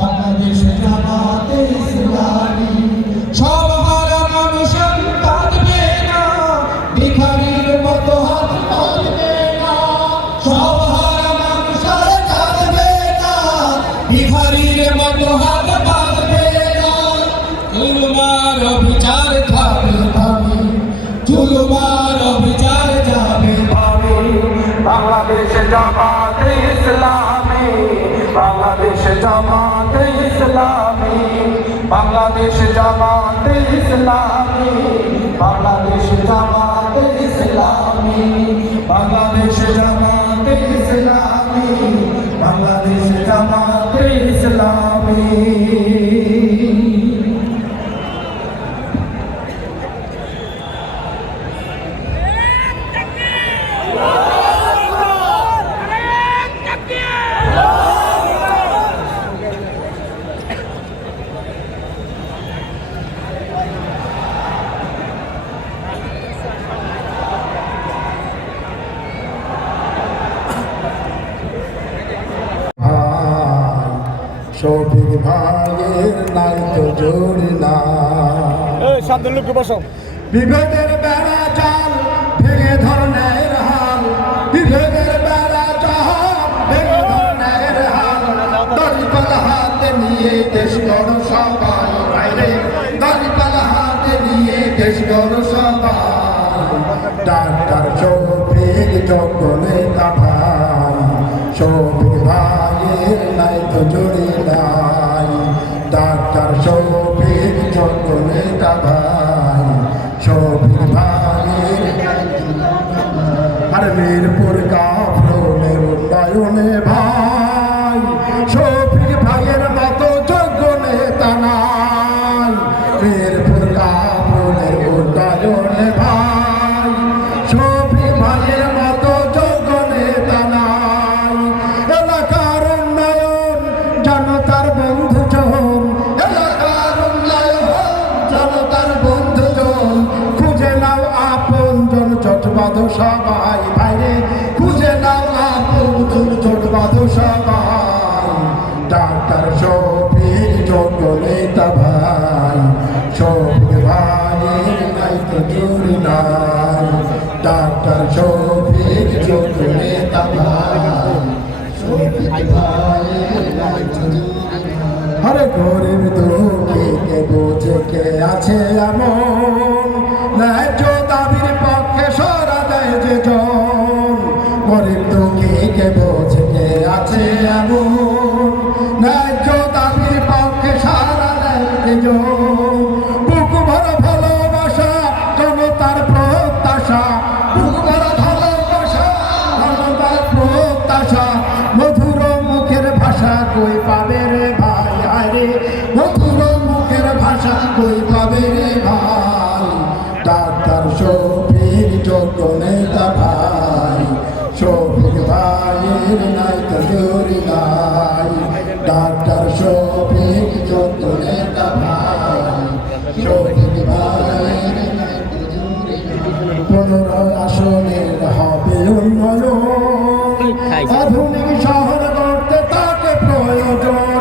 বাংলাদেশ জামাতে ইসলামী সব হারা মানুষ কাঁদবে না, ভিখারির মতো হাত বাঁধবে না। সব হারা মানুষ কাঁদবে না, ভিখারির মতো হাত বাঁধবে না। জুলুমার অভিচার যাবে থামে, জুলুমার অভিচার যাবে থামে। বাংলাদেশ জামাতে ইসলামী, বাংলাদেশ জামাতে ইসলামী, বাংলাদেশ জামাতে ইসলামী, বাংলাদেশ জামাতে ইসলামী, বাংলাদেশ জামাতে ইসলামী, বাংলাদেশ জামাতে ইসলামী। শফিক ভাইয়ের নাই তো জোড়ি না, সামনের লোককে বসো। বিভেদের বেড়া চাল ভেঙে ধর ন্যায়ের হাল, বিভেদের বেড়া চাল ভেঙে ধর ন্যায়ের হাল। দড়িপালা হাতে নিয়ে দেশ গড় সবাই, বাইরে দড়িপালা হাতে নিয়ে দেশ গড় সবাই। ডাক্তার শফিক যোগ্য নেতা ভাই, শফিক ভাইয়ের নাই তো জোড়ি নাই। ডাক্তার শফিক যোগ্য নেতা ভাই, শফিক ভাইয়ের আর মিরপুর কাফরুলের উন্নয়নে ভাই, শফিক ভাইয়ের মতো যোগ্য নেতা নাই। মিরপুর কাফরুলের উন্নয়নে ভাই, শফিক ভাইয়ের মতো যোগ্য নেতা নাই। এলাকার উন্নয়ন জনতার বন্ধুজন, এলাকার উন্নয়ন জনতার বন্ধুজন। খুঁজে নাও আপনজন জোট বাঁধো সবাই, বাইরে খুঁজে নাও আপনজন জোট বাঁধো সবাই। ডাক্তার শফিক যোগ্য নেতা ভাই, শফিক ভাইয়ের নাই তো জোড়ি নাই। ডাক্তার শফিক যোগ্য নেতা ভাই, শফিক ভাইয়ের নাই তো জোড়ি নাই। আরে গরিব দুঃখী কে বোঝে কে আছে এমন, ন্যায্য দাবির পক্ষে সরা দেয় যে জন। গরিব দুঃখী কে বোঝে কে আছে এমন, ন্যায্য দাবির পক্ষে সারা দেয় যে জন। বুক ভরা ভালোবাসা জনতার প্রত্যাশা, বুক ভরা ভালোবাসা জনতার প্রত্যাশা। মধুর মুখের ভাষা কই পাবে রে ভাই, আরে মধুর মুখের ভাষা কই পাবে রে ভাই। ডাক্তার শফিক যোগ্য নেতা ভাই, শফিক ভাইয়ের নাই তো জোড়ি নাই। ডাক্তার শফিক যোগ্য নেতা ভাই, শফিক ভাইয়ের নাই তো জোড়ি নাই। 15 আসনের হবে উন্নয়ন, আধুনিক শহর গড়তে তাকে প্রয়োজন।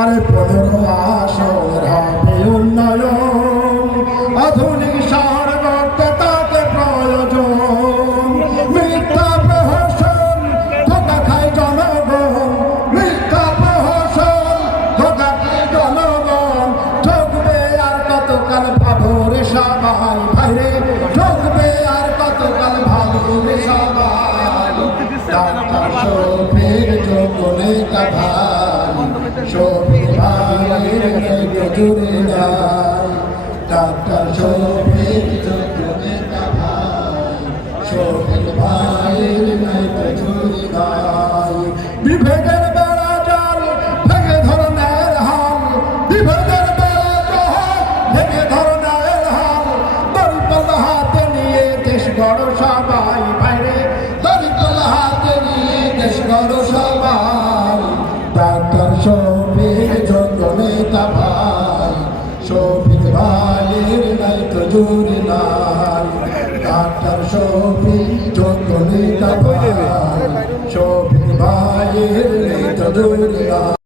আরে 15 আসনের হবে উন্নয়ন, আধুনিক শহর গড়তে তাকে প্রয়োজন। মিথ্যা প্রহসন ধোকা খায় জনগণ, মিথ্যা প্রহসন ধোকা খায় জনগণ। ঠকবে আর কতকাল ভাবো রে সবাই, ভাইরে ঠকবে আর কতকাল ভাবো রে সবাই। ডাক্তার শফিক যোগ্য নেতা ভাই, শফিক ভাইয়ের নাই তো জোড়ি নাই। ডাক্তার শফিক যোগ্য নেতা ভাই, শফিক ভাইয়ের নাই তো জোড়ি নাই। বিভেদের বেড়া জাল ভেঙে ধর ন্যায়ের হাল, বিভেদের বেড়া জাল ভেঙে ধর ন্যায়ের হাল। দড়িপাল্লা হাতে নিয়ে দেশ গড় সবাই, বাইরে দড়িপাল্লা হাতে নিয়ে দেশ গড় সবাই। ডাক্তার শফিক যোগ্য নেতা ভাই, শফিক ভাইয়ের নাই তো জোড়ি নাই। ডাক্তার শফিক যোগ্য নেতা ভাই, শফিক ভাইয়ের নাই তো নজর